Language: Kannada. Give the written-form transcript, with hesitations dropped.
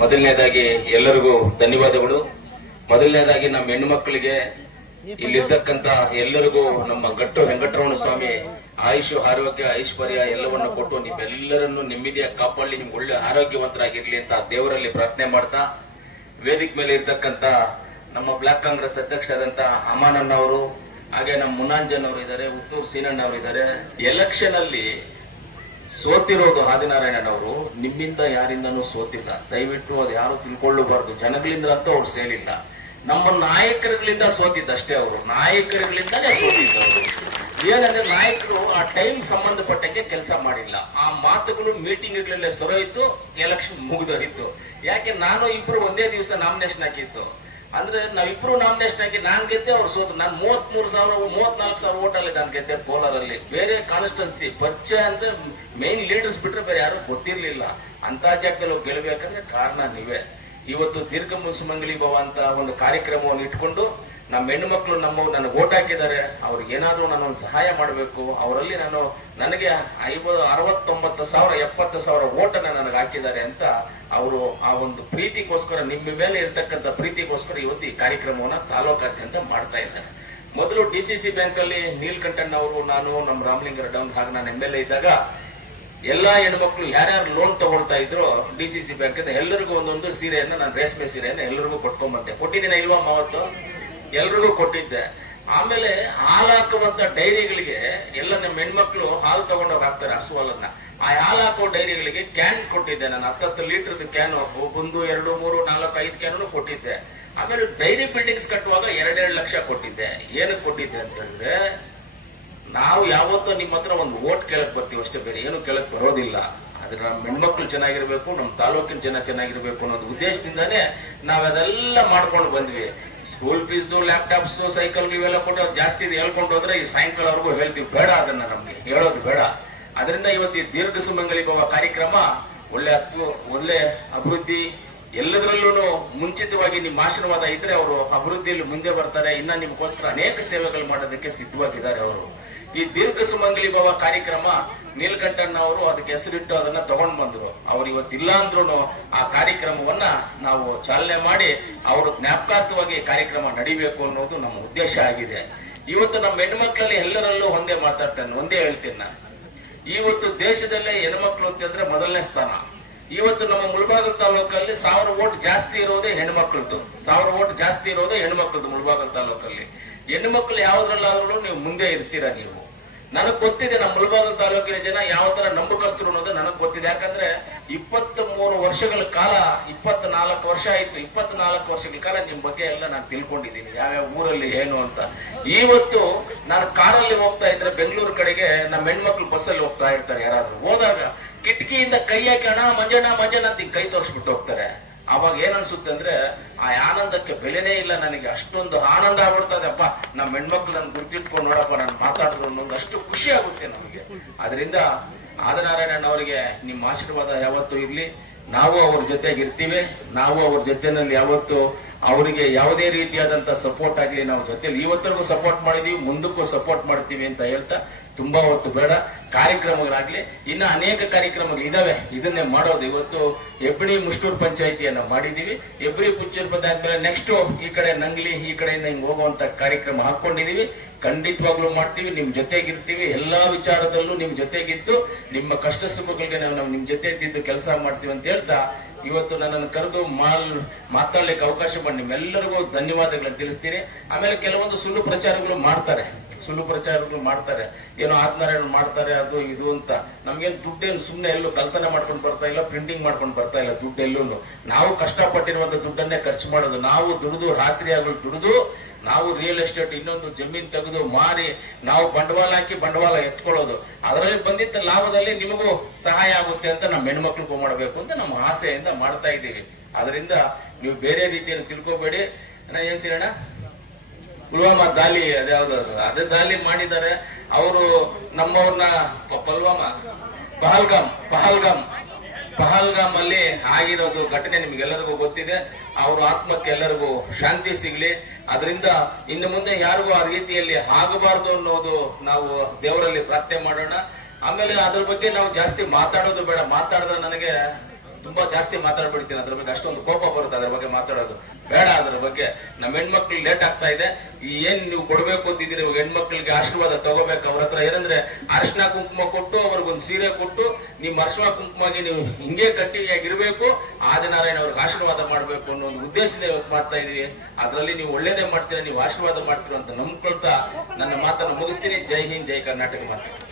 ಮೊದಲನೇದಾಗಿ ಎಲ್ಲರಿಗೂ ಧನ್ಯವಾದಗಳು. ಮೊದಲನೇದಾಗಿ ನಮ್ಮ ಹೆಣ್ಣು ಮಕ್ಕಳಿಗೆ ಇಲ್ಲಿರ್ತಕ್ಕಂತ ಎಲ್ಲರಿಗೂ ನಮ್ಮ ಗಟ್ಟು ವೆಂಕಟರಮಣ ಸ್ವಾಮಿ ಆಯುಷ್ ಆರೋಗ್ಯ ಐಶ್ವರ್ಯ ಎಲ್ಲವನ್ನು ಕೊಟ್ಟು ನಿಮ್ಮೆಲ್ಲರನ್ನು ನೆಮ್ಮದಿಯಾಗಿ ಕಾಪಾಡಲಿ, ನಿಮ್ಗೆ ಒಳ್ಳೆ ಆರೋಗ್ಯವಂತರಾಗಿರ್ಲಿ ಅಂತ ದೇವರಲ್ಲಿ ಪ್ರಾರ್ಥನೆ ಮಾಡ್ತಾ, ವೇದಿಕೆ ಮೇಲೆ ಇರ್ತಕ್ಕಂತ ನಮ್ಮ ಬ್ಲಾಕ್ ಕಾಂಗ್ರೆಸ್ ಅಧ್ಯಕ್ಷರಾದಂತ ಅಮಾನಣ್ಣ ಅವರು, ಹಾಗೆ ನಮ್ಮ ಮುನಾಂಜನ್ ಅವರು ಇದ್ದಾರೆ, ಉತ್ತೂರು ಸೀನಣ್ಣ ಅವರು ಇದ್ದಾರೆ. ಎಲೆಕ್ಷನ್ ಅಲ್ಲಿ ಸೋತಿರೋದು ಆದಿನಾರಾಯಣನವರು, ನಿಮ್ಮಿಂದ ಯಾರಿಂದನೂ ಸೋತಿಲ್ಲ. ದಯವಿಟ್ಟು ಅದು ಯಾರು ತಿಳ್ಕೊಳ್ಳಬಾರ್ದು. ಜನಗಳಿಂದ ಅಂತ ಅವ್ರು ಸೇರಿಲ್ಲ, ನಮ್ಮ ನಾಯಕರುಗಳಿಂದ ಸೋತಿದ್ದಷ್ಟೇ. ಅವರು ನಾಯಕರುಗಳಿಂದಾನೇ ಸೋತಿದ್ದವರು. ಏನಂದ್ರೆ ನಾಯಕರು ಆ ಟೈಮ್ ಸಂಬಂಧಪಟ್ಟಂಗೆ ಕೆಲಸ ಮಾಡಿಲ್ಲ. ಆ ಮಾತುಗಳು ಮೀಟಿಂಗ್ಗಳಲ್ಲೇ ಸೊರೋಯ್ತು, ಎಲೆಕ್ಷನ್ ಮುಗಿದೋಗಿತ್ತು. ಯಾಕೆ ನಾನು ಇಬ್ರು ಒಂದೇ ದಿವಸ ನಾಮಿನೇಷನ್ ಹಾಕಿತ್ತು. ಅಂದ್ರೆ ನಾವಿಬ್ರು ನಾಮಿನೇಷನ್ ಹಾಕಿ ನಾನ್ ಗೆದ್ದೆ, ಅವ್ರು ಸೋತು. ನಾನು 34,000 ಓಟಲ್ಲಿ ನಾನು ಗೆದ್ದೆ ಕೋಲಾರಲ್ಲಿ. ಬೇರೆ ಕಾನ್ಸ್ಟಿಟ್ಯೂನ್ಸಿ ಪರಿಚಯ ಅಂದ್ರೆ ಮೇನ್ ಲೀಡರ್ಸ್ ಬಿಟ್ರೆ ಬೇರೆ ಯಾರು ಗೊತ್ತಿರ್ಲಿಲ್ಲ. ಅಂತ ಜಾಗದಲ್ಲಿ ಗೆಲ್ಲಬೇಕಂದ್ರೆ ಕಾರಣ ನೀವೇ. ಇವತ್ತು ದೀರ್ಘ ಮುಸುಮಂಗಲಿ ಭವ ಅಂತ ಒಂದು ಕಾರ್ಯಕ್ರಮವನ್ನು ಇಟ್ಕೊಂಡು ನಮ್ಮ ಹೆಣ್ಣು ಮಕ್ಕಳು ನನಗೆ ಓಟ್ ಹಾಕಿದ್ದಾರೆ, ಅವ್ರಿಗೆ ಏನಾದ್ರೂ ನಾನು ಒಂದು ಸಹಾಯ ಮಾಡಬೇಕು. ಅವರಲ್ಲಿ ನನಗೆ 69,000 70,000 ಓಟನ್ನ ನನಗೆ ಹಾಕಿದ್ದಾರೆ ಅಂತ ಅವರು ಆ ಒಂದು ಪ್ರೀತಿಗೋಸ್ಕರ, ನಿಮ್ಮ ಮೇಲೆ ಇರ್ತಕ್ಕಂಥ ಪ್ರೀತಿಗೋಸ್ಕರ ಇವತ್ತು ಈ ಕಾರ್ಯಕ್ರಮವನ್ನ ತಾಲೂಕಾದ್ಯಂತ ಮಾಡ್ತಾ ಇದ್ದಾರೆ. ಮೊದಲು ಡಿಸಿಸಿ ಬ್ಯಾಂಕ್ ಅಲ್ಲಿ ನೀಲ್ಕಂಠಣ್ಣ ಅವರು, ನಾನು, ನಮ್ಮ ರಾಮಲಿಂಗರೆಡ್ಡಿ ಅವರು, ಹಾಗೆ ನಾನು MLA ಇದ್ದಾಗ ಎಲ್ಲಾ ಹೆಣ್ಮಕ್ಳು ಯಾರ್ಯಾರು ಲೋನ್ ತಗೊಳ್ತಾ ಇದ್ರು ಡಿಸಿಸಿ ಬ್ಯಾಂಕ್ ಇಂದ ಎಲ್ಲರಿಗೂ ಒಂದೊಂದು ಸೀರೆಯನ್ನ, ನಾನು ರೇಷ್ಮೆ ಸೀರೆಯನ್ನ ಎಲ್ಲರಿಗೂ ಕೊಟ್ಕೊಂಡ್ಬಂದೆ. ಕೊಟ್ಟಿದ್ದೀನ ಇಲ್ವಾ ಮಾವತ್ತು? ಎಲ್ರಿಗೂ ಕೊಟ್ಟಿದ್ದೆ. ಆಮೇಲೆ ಹಾಲು ಹಾಕುವಂತ ಡೈರಿಗಳಿಗೆ ಎಲ್ಲ ನಮ್ಮ ಹೆಣ್ಮಕ್ಳು ಹಾಲು ತಗೊಂಡೋಗಿ ಹಾಕ್ತಾರೆ, ಹಸು ಹಾಲನ್ನ. ಆ ಹಾಲು ಹಾಕೋ ಡೈರಿಗಳಿಗೆ ಕ್ಯಾನ್ ಕೊಟ್ಟಿದ್ದೆ ನಾನು. 10 ಲೀಟರ್ ಕ್ಯಾನ್, 1, 2, 3, 4, 5 ಕ್ಯಾನ್ ಕೊಟ್ಟಿದ್ದೆ. ಆಮೇಲೆ ಡೈರಿ ಬಿಲ್ಡಿಂಗ್ಸ್ ಕಟ್ಟುವಾಗ 2 ಲಕ್ಷ ಕೊಟ್ಟಿದ್ದೆ. ಏನಕ್ಕೆ ಕೊಟ್ಟಿದ್ದೆ ಅಂತ ಹೇಳಿದ್ರೆ, ನಾವು ಯಾವತ್ತೂ ನಿಮ್ಮ ಹತ್ರ ಒಂದು ಓಟ್ ಕೇಳಕ್ ಬರ್ತೀವಿ ಅಷ್ಟೇ, ಬೇರೆ ಏನು ಕೇಳಕ್ ಬರೋದಿಲ್ಲ. ಆದ್ರೆ ನಮ್ಮ ಹೆಣ್ಮಕ್ಳು ಚೆನ್ನಾಗಿರ್ಬೇಕು, ನಮ್ಮ ತಾಲೂಕಿನ ಜನ ಚೆನ್ನಾಗಿರ್ಬೇಕು ಅನ್ನೋದು ಉದ್ದೇಶದಿಂದಾನೇ ನಾವದೆಲ್ಲ ಮಾಡ್ಕೊಂಡು ಬಂದ್ವಿ. ಸ್ಕೂಲ್ ಫೀಸ್, ಲ್ಯಾಪ್ಟಾಪ್ಸ್, ಸೈಕಲ್ ಇವೆಲ್ಲ ಕೊಟ್ಟು ಜಾಸ್ತಿ ಹೇಳ್ಕೊಂಡು ಹೋದ್ರೆ ಈ ಸಾಯಂಕಾಲವರೆಗೂ ಹೇಳ್ತೀವಿ. ಬೇಡ, ಅದನ್ನ ನಮ್ಗೆ ಹೇಳೋದು ಬೇಡ. ಅದರಿಂದ ಇವತ್ತು ಈ ದೀರ್ಘ ಸುಮಂಗಲಿ ಭವ ಕಾರ್ಯಕ್ರಮ ಒಳ್ಳೆ ಅಭಿವೃದ್ಧಿ, ಎಲ್ಲದರಲ್ಲೂ ಮುಂಚಿತವಾಗಿ ನಿಮ್ಮ ಆಶೀರ್ವಾದ ಇದ್ರೆ ಅವರು ಅಭಿವೃದ್ಧಿಯಲ್ಲಿ ಮುಂದೆ ಬರ್ತಾರೆ. ಇನ್ನ ನಿಮ್ಗೋಸ್ಕರ ಅನೇಕ ಸೇವೆಗಳು ಮಾಡೋದಕ್ಕೆ ಸಿದ್ಧವಾಗಿದ್ದಾರೆ ಅವರು. ಈ ದೀರ್ಘ ಸುಮಂಗಲಿ ಭವ ಕಾರ್ಯಕ್ರಮ ನೀಲಕಂಠಣ್ಣ ಅವರು ಅದಕ್ಕೆ ಹೆಸರಿಟ್ಟು ಅದನ್ನ ತಗೊಂಡ್ ಬಂದ್ರು. ಅವ್ರು ಇವತ್ತಿಲ್ಲ ಅಂದ್ರೂ ಆ ಕಾರ್ಯಕ್ರಮವನ್ನ ನಾವು ಚಾಲನೆ ಮಾಡಿ ಅವರು ಜ್ಞಾಪಕಾರ್ಥವಾಗಿ ಕಾರ್ಯಕ್ರಮ ನಡಿಬೇಕು ಅನ್ನೋದು ನಮ್ಮ ಉದ್ದೇಶ ಆಗಿದೆ. ಇವತ್ತು ನಮ್ಮ ಹೆಣ್ಮಕ್ಳಲ್ಲಿ ಎಲ್ಲರಲ್ಲೂ ಒಂದೇ ಮಾತಾಡ್ತೇನೆ, ಒಂದೇ ಹೇಳ್ತೀನಿ ನಾನು. ಇವತ್ತು ದೇಶದಲ್ಲೇ ಹೆಣ್ಮಕ್ಳು ಅಂತಂದ್ರೆ ಮೊದಲನೇ ಸ್ಥಾನ. ಇವತ್ತು ನಮ್ಮ ಮುಳಬಾಗಿಲು ತಾಲೂಕಲ್ಲಿ 1000 ಓಟ್ ಜಾಸ್ತಿ ಇರೋದೇ ಹೆಣ್ಮಕ್ಳದ್ದು. 1000 ಓಟ್ ಜಾಸ್ತಿ ಇರೋದೇ ಹೆಣ್ಮಕ್ಳದ್ದು ಮುಳಬಾಗಿಲು ತಾಲೂಕಲ್ಲಿ. ಹೆಣ್ಮಕ್ಳು ಯಾವ್ದ್ರಲ್ಲಾದ್ರೂ ನೀವು ಮುಂದೆ ಇರ್ತೀರಾ. ನೀವು, ನನಗ್ ಗೊತ್ತಿದೆ ನಮ್ಮ ಮುಳಬಾಗಿಲು ತಾಲೂಕಿನ ಜನ ಯಾವ ತರ ನಂಬಿಕಸ್ತರು ಅನ್ನೋದು ನನಗ್ ಗೊತ್ತಿದೆ. ಯಾಕಂದ್ರೆ 23 ವರ್ಷಗಳ ಕಾಲ, 24 ವರ್ಷ ಆಯ್ತು, 24 ವರ್ಷಗಳ ಕಾಲ ನಿಮ್ ಬಗ್ಗೆ ಎಲ್ಲ ನಾನು ತಿಳ್ಕೊಂಡಿದ್ದೀನಿ, ಯಾವ್ಯಾವ ಊರಲ್ಲಿ ಏನು ಅಂತ. ಇವತ್ತು ನಾನು ಕಾರಲ್ಲಿ ಹೋಗ್ತಾ ಇದ್ರೆ ಬೆಂಗಳೂರು ಕಡೆಗೆ ನಮ್ಮ ಹೆಣ್ಮಕ್ಳು ಬಸ್ಸಲ್ಲಿ ಹೋಗ್ತಾ ಇರ್ತಾರೆ. ಯಾರಾದ್ರೂ ಹೋದಾಗ ಕಿಟಕಿಯಿಂದ ಕೈ ಹಾಕಿ ಅಣ್ಣ ಮಂಜಣ್ಣ ಅಂತ ಕೈ ತೋರಿಸ್ಬಿಟ್ಟು ಹೋಗ್ತಾರೆ. ಅವಾಗ ಏನ್ ಅನ್ಸುತ್ತೆ ಅಂದ್ರೆ ಆ ಆನಂದಕ್ಕೆ ಬೆಲೆನೇ ಇಲ್ಲ ನನಗೆ. ಅಷ್ಟೊಂದು ಆನಂದ ಆಗ್ಬಿಡ್ತದೆ. ಅಪ್ಪ, ನಮ್ಮ ಹೆಣ್ಮಕ್ಳು ನನ್ ಗುರ್ತಿಟ್ಕೊಂಡು ನೋಡಪ್ಪ ನಾನು ಮಾತಾಡಿದ್ರು ಅನ್ನೋದು ಅಷ್ಟು ಖುಷಿ ಆಗುತ್ತೆ ನಮಗೆ. ಅದರಿಂದ ಆದಿನಾರಾಯಣಣ್ಣ ಅವರಿಗೆ ನಿಮ್ಮ ಆಶೀರ್ವಾದ ಯಾವತ್ತೂ ಇರ್ಲಿ. ನಾವು ಅವ್ರ ಜೊತೆಗಿರ್ತೀವಿ. ನಾವು ಅವ್ರ ಜೊತೆನಲ್ಲಿ ಯಾವತ್ತು ಅವರಿಗೆ ಯಾವುದೇ ರೀತಿಯಾದಂತ ಸಪೋರ್ಟ್ ಆಗ್ಲಿ ನಾವು ಜೊತೆಲಿ ಇವತ್ತರೆಗೂ ಸಪೋರ್ಟ್ ಮಾಡಿದೀವಿ, ಮುಂದಕ್ಕೂ ಸಪೋರ್ಟ್ ಮಾಡ್ತೀವಿ ಅಂತ ಹೇಳ್ತಾ, ತುಂಬಾ ಹೊತ್ತು ಬೇಡ, ಕಾರ್ಯಕ್ರಮಗಳಾಗ್ಲಿ ಇನ್ನ ಅನೇಕ ಕಾರ್ಯಕ್ರಮಗಳು ಇದಾವೆ, ಇದನ್ನೇ ಮಾಡೋದು. ಇವತ್ತು ಹೆಬ್ಳಿ ಮುಷ್ಟೂರು ಪಂಚಾಯಿತಿಯನ್ನ ಮಾಡಿದೀವಿ. ಹೆಬ್ಳಿ ಪುಚ್ಚೂರು ಬಂದಾದ್ಮೇಲೆ ನೆಕ್ಸ್ಟ್ ಈ ಕಡೆ ನಂಗ್ಲಿ, ಈ ಕಡೆಯಿಂದ ಹಿಂಗ್ ಹೋಗುವಂತ ಕಾರ್ಯಕ್ರಮ ಹಾಕೊಂಡಿದೀವಿ. ಖಂಡಿತವಾಗ್ಲೂ ಮಾಡ್ತೀವಿ, ನಿಮ್ ಜೊತೆಗಿರ್ತೀವಿ. ಎಲ್ಲಾ ವಿಚಾರದಲ್ಲೂ ನಿಮ್ ಜೊತೆಗಿದ್ದು ನಿಮ್ಮ ಕಷ್ಟ ಸುಖಗಳಿಗೆ ನಾವು ನಿಮ್ ಜೊತೆ ಇದ್ದು ಕೆಲಸ ಮಾಡ್ತೀವಿ ಅಂತ ಹೇಳ್ತಾ, ಇವತ್ತು ನನ್ನನ್ನು ಕರೆದು ಮಾತಾಡ್ಲಿಕ್ಕೆ ಅವಕಾಶ ಮಾಡಿ ನಿಮ್ಮೆಲ್ಲರಿಗೂ ಧನ್ಯವಾದಗಳನ್ನು ತಿಳಿಸ್ತೀನಿ. ಆಮೇಲೆ ಕೆಲವೊಂದು ಸುಳ್ಳು ಪ್ರಚಾರಗಳು ಮಾಡ್ತಾರೆ, ಏನೋ ಆದಿನಾರಾಯಣ ಮಾಡ್ತಾರೆ ಅದು ಇದು ಅಂತ. ನಮ್ಗೇನು ದುಡ್ಡೇನು ಸುಮ್ಮನೆ ಎಲ್ಲೂ ಕಲ್ಪನೆ ಮಾಡ್ಕೊಂಡು ಬರ್ತಾ ಇಲ್ಲ, ಪ್ರಿಂಟಿಂಗ್ ಮಾಡ್ಕೊಂಡು ಬರ್ತಾ ಇಲ್ಲ. ದುಡ್ಡೆಲ್ಲೂ ನಾವು ಕಷ್ಟಪಟ್ಟಿರುವಂತ ದುಡ್ಡನ್ನೇ ಖರ್ಚು ಮಾಡೋದು. ನಾವು ದುಡಿದು ರಾತ್ರಿ ಆಗಲು ದುಡಿದು ನಾವು ರಿಯಲ್ ಎಸ್ಟೇಟ್ ಇನ್ನೊಂದು ಜಮೀನ್ ತೆಗೆದು ಮಾರಿ ನಾವು ಬಂಡವಾಳ ಹಾಕಿ ಬಂಡವಾಳ ಎತ್ಕೊಳ್ಳೋದು. ಅದರಲ್ಲಿ ಬಂದಿದ್ದ ಲಾಭದಲ್ಲಿ ನಿಮಗೂ ಸಹಾಯ ಆಗುತ್ತೆ ಅಂತ ನಮ್ಮ ಹೆಣ್ಮಕ್ಳಿಗೂ ಮಾಡಬೇಕು ಅಂತ ನಮ್ಮ ಆಸೆಯಿಂದ ಮಾಡ್ತಾ ಇದ್ದೀವಿ. ಅದರಿಂದ ನೀವು ಬೇರೆ ರೀತಿಯಲ್ಲಿ ತಿಳ್ಕೋಬೇಡಿ. ಏನ್ ಸಿಗೋಣ, ಪುಲ್ವಾಮಾ ದಾಳಿ ಅದೇ ದಾಳಿ ಮಾಡಿದ್ದಾರೆ ಅವರು ನಮ್ಮವ್ರನ್ನ. ಪಹಲ್ಗಾಮ್ ಅಲ್ಲಿ ಆಗಿರೋದು ಘಟನೆ ನಿಮ್ಗೆಲ್ಲರಿಗೂ ಗೊತ್ತಿದೆ. ಅವ್ರ ಆತ್ಮಕ್ಕೆ ಎಲ್ಲರಿಗೂ ಶಾಂತಿ ಸಿಗ್ಲಿ. ಅದರಿಂದ ಇನ್ನು ಮುಂದೆ ಯಾರಿಗೂ ಆ ರೀತಿಯಲ್ಲಿ ಆಗಬಾರ್ದು ಅನ್ನೋದು ನಾವು ದೇವರಲ್ಲಿ ಪ್ರಾರ್ಥನೆ ಮಾಡೋಣ. ಆಮೇಲೆ ಅದ್ರ ಬಗ್ಗೆ ನಾವು ಜಾಸ್ತಿ ಮಾತಾಡೋದು ಬೇಡ. ಮಾತಾಡಿದ್ರೆ ನನಗೆ ತುಂಬಾ ಜಾಸ್ತಿ ಮಾತಾಡ್ಬಿಡ್ತೀನಿ ಅದ್ರ ಬಗ್ಗೆ, ಅಷ್ಟೊಂದು ಕೋಪ ಬರುತ್ತೆ ಅದ್ರ ಬಗ್ಗೆ ಮಾತಾಡೋದು ಬೇಡ. ಅದ್ರ ಬಗ್ಗೆ ನಮ್ಮ ಹೆಣ್ಮಕ್ಳಿಗೆ ಲೇಟ್ ಆಗ್ತಾ ಇದೆ. ಏನ್ ನೀವು ಕೊಡ್ಬೇಕು ಅಂತಿದ್ದೀರಿ ಹೆಣ್ಮಕ್ಳಿಗೆ ಆಶೀರ್ವಾದ ತಗೋಬೇಕು ಅವ್ರ ಹತ್ರ. ಏನಂದ್ರೆ ಅರಿಶಿನ ಕುಂಕುಮ ಕೊಟ್ಟು ಅವ್ರಿಗೊಂದು ಸೀರೆ ಕೊಟ್ಟು ನಿಮ್ಮ ಅರಿಶಿನ ಕುಂಕುಮಾಗಿ ನೀವು ಹಿಂಗೆ ಕಂಟಿನ್ಯೂ ಆದಿನಾರಾಯಣ ಅವ್ರಿಗೆ ಆಶೀರ್ವಾದ ಮಾಡ್ಬೇಕು ಅನ್ನೋ ಒಂದು ಉದ್ದೇಶದಿಂದ ಇವತ್ತು ಮಾಡ್ತಾ ಇದೀವಿ. ಅದರಲ್ಲಿ ನೀವು ಒಳ್ಳೇದೇ ಮಾಡ್ತೀರಾ, ನೀವು ಆಶೀರ್ವಾದ ಮಾಡ್ತೀರಾ ಅಂತ ನಂಬ್ಕೊಳ್ತಾ ನನ್ನ ಮಾತನ್ನು ಮುಗಿಸ್ತೀನಿ. ಜೈ ಹಿಂದ್, ಜೈ ಕರ್ನಾಟಕ ಮಾತು.